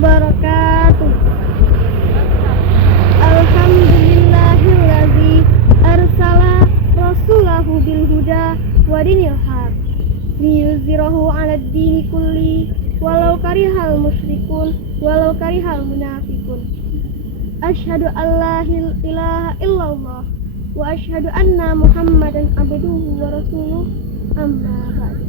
wabarakatuh. Alhamdulillahillazi arsala rasulahu bil huda wa dinil haq liyuzhirahu 'alad dini kulli walau karihal musyrikun walau karihal munafiqun. Asyhadu alla ilaha illallah wa asyhadu anna Muhammadan abduhu wa rasuluh. Amma ba'du.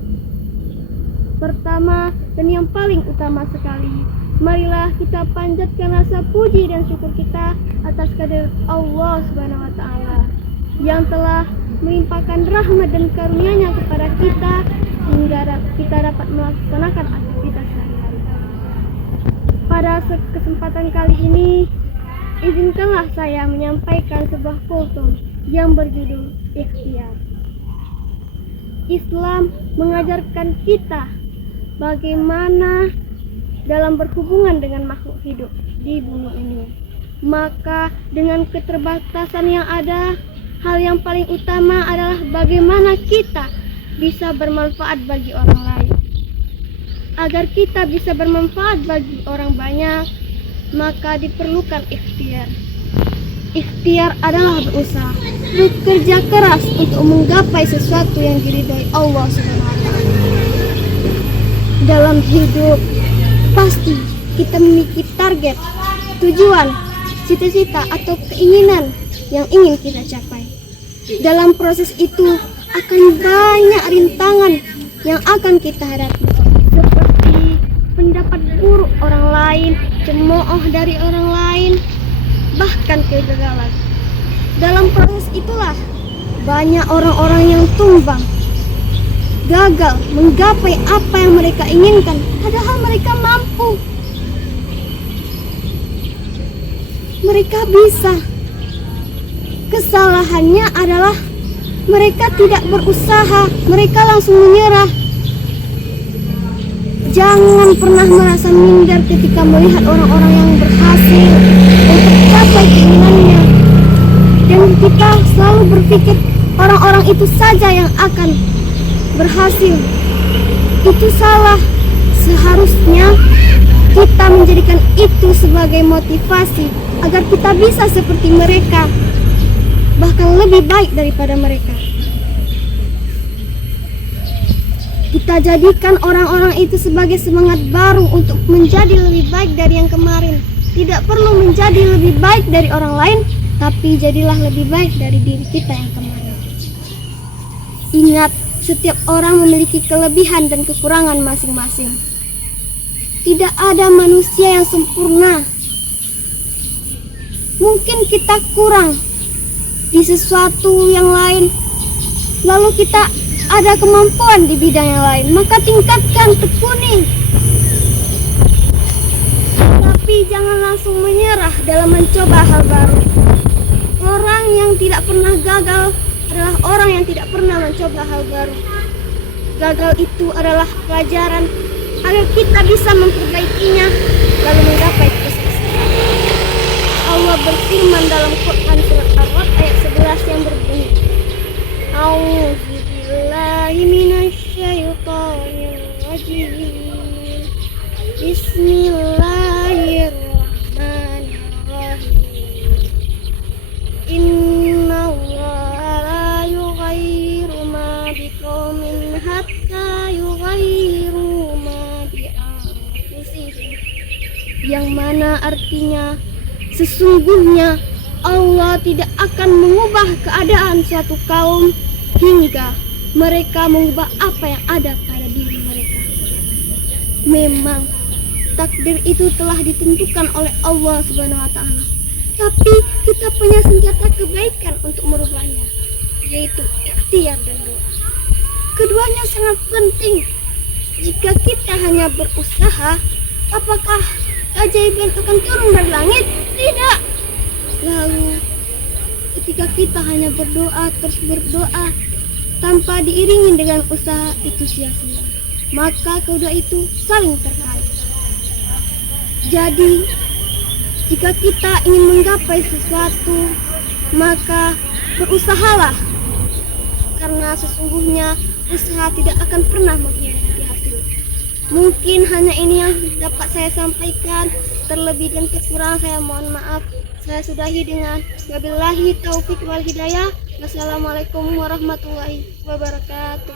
Pertama dan yang paling utama sekali, marilah kita panjatkan rasa puji dan syukur kita atas kehadirat Allah Subhanahu wa taala yang telah melimpahkan rahmat dan karunia-Nya kepada kita hingga kita dapat melaksanakan aktivitas sehari-hari. Pada kesempatan kali ini, izinkanlah saya menyampaikan sebuah kultum yang berjudul ikhtiar. Islam mengajarkan kita bagaimana dalam berhubungan dengan makhluk hidup di bumi ini. Maka dengan keterbatasan yang ada, hal yang paling utama adalah bagaimana kita bisa bermanfaat bagi orang lain. Agar kita bisa bermanfaat bagi orang banyak, maka diperlukan ikhtiar. Ikhtiar adalah berusaha, bekerja keras untuk menggapai sesuatu yang diridhai Allah Subhanahu wa taala. Dalam hidup pasti kita memiliki target, tujuan, cita-cita atau keinginan yang ingin kita capai. Dalam proses itu akan banyak rintangan yang akan kita hadapi, seperti pendapat buruk orang lain, cemooh dari orang lain, bahkan kegagalan. Dalam proses itulah banyak orang-orang yang tumbang, gagal menggapai apa yang mereka inginkan, padahal mereka mampu. Mereka bisa. Kesalahannya adalah mereka tidak berusaha, mereka langsung menyerah. Jangan pernah merasa minder ketika melihat orang-orang yang berhasil untuk mencapai keinginannya. Dan kita selalu berpikir orang-orang itu saja yang akan berhasil. Itu salah. Seharusnya kita menjadikan itu sebagai motivasi agar kita bisa seperti mereka, bahkan lebih baik daripada mereka. Kita jadikan orang-orang itu sebagai semangat baru untuk menjadi lebih baik dari yang kemarin. Tidak perlu menjadi lebih baik dari orang lain, tapi jadilah lebih baik dari diri kita yang kemarin. Ingat, setiap orang memiliki kelebihan dan kekurangan masing-masing. Tidak ada manusia yang sempurna. Mungkin kita kurang di sesuatu yang lain, lalu kita ada kemampuan di bidang yang lain, maka tingkatkan, tekuni. Tapi jangan langsung menyerah dalam mencoba hal baru. Orang yang tidak pernah gagal adalah orang yang tidak pernah mencoba hal baru. Gagal itu adalah pelajaran agar kita bisa memperbaikinya lalu menggapai kesuksesan. Allah berfirman dalam Quran surat Ar-Ra'd ayat 11 yang berbunyi, A'udzubillahi minasyaitonir rajim. Bismillahirrahmanirrahim. Innallaha la yughayyiru ma biqaumin hatta yughayyiru ma bi anfusihim. Yang mana artinya sesungguhnya Allah tidak akan mengubah keadaan suatu kaum hingga mereka mengubah apa yang ada pada diri mereka. Memang takdir itu telah ditentukan oleh Allah Subhanahu wa taala. Tapi kita punya senjata kebaikan untuk merubahnya, yaitu ikhtiar dan doa. Keduanya sangat penting. Jika kita hanya berusaha, apakah keajaiban akan turun dari langit? Tidak. Lalu ketika kita hanya berdoa, terus berdoa tanpa diiringi dengan usaha, itu sia-sia. Maka kedua itu saling terkait. Jadi jika kita ingin menggapai sesuatu, maka berusahalah, karena sesungguhnya usaha tidak akan pernah mengkhianati hasil. Mungkin hanya ini yang dapat saya sampaikan. Terlebih dan kekurangan saya mohon maaf. Saya sudahi dengan wabillahi taufik wal hidayah. Wassalamualaikum warahmatullahi wabarakatuh.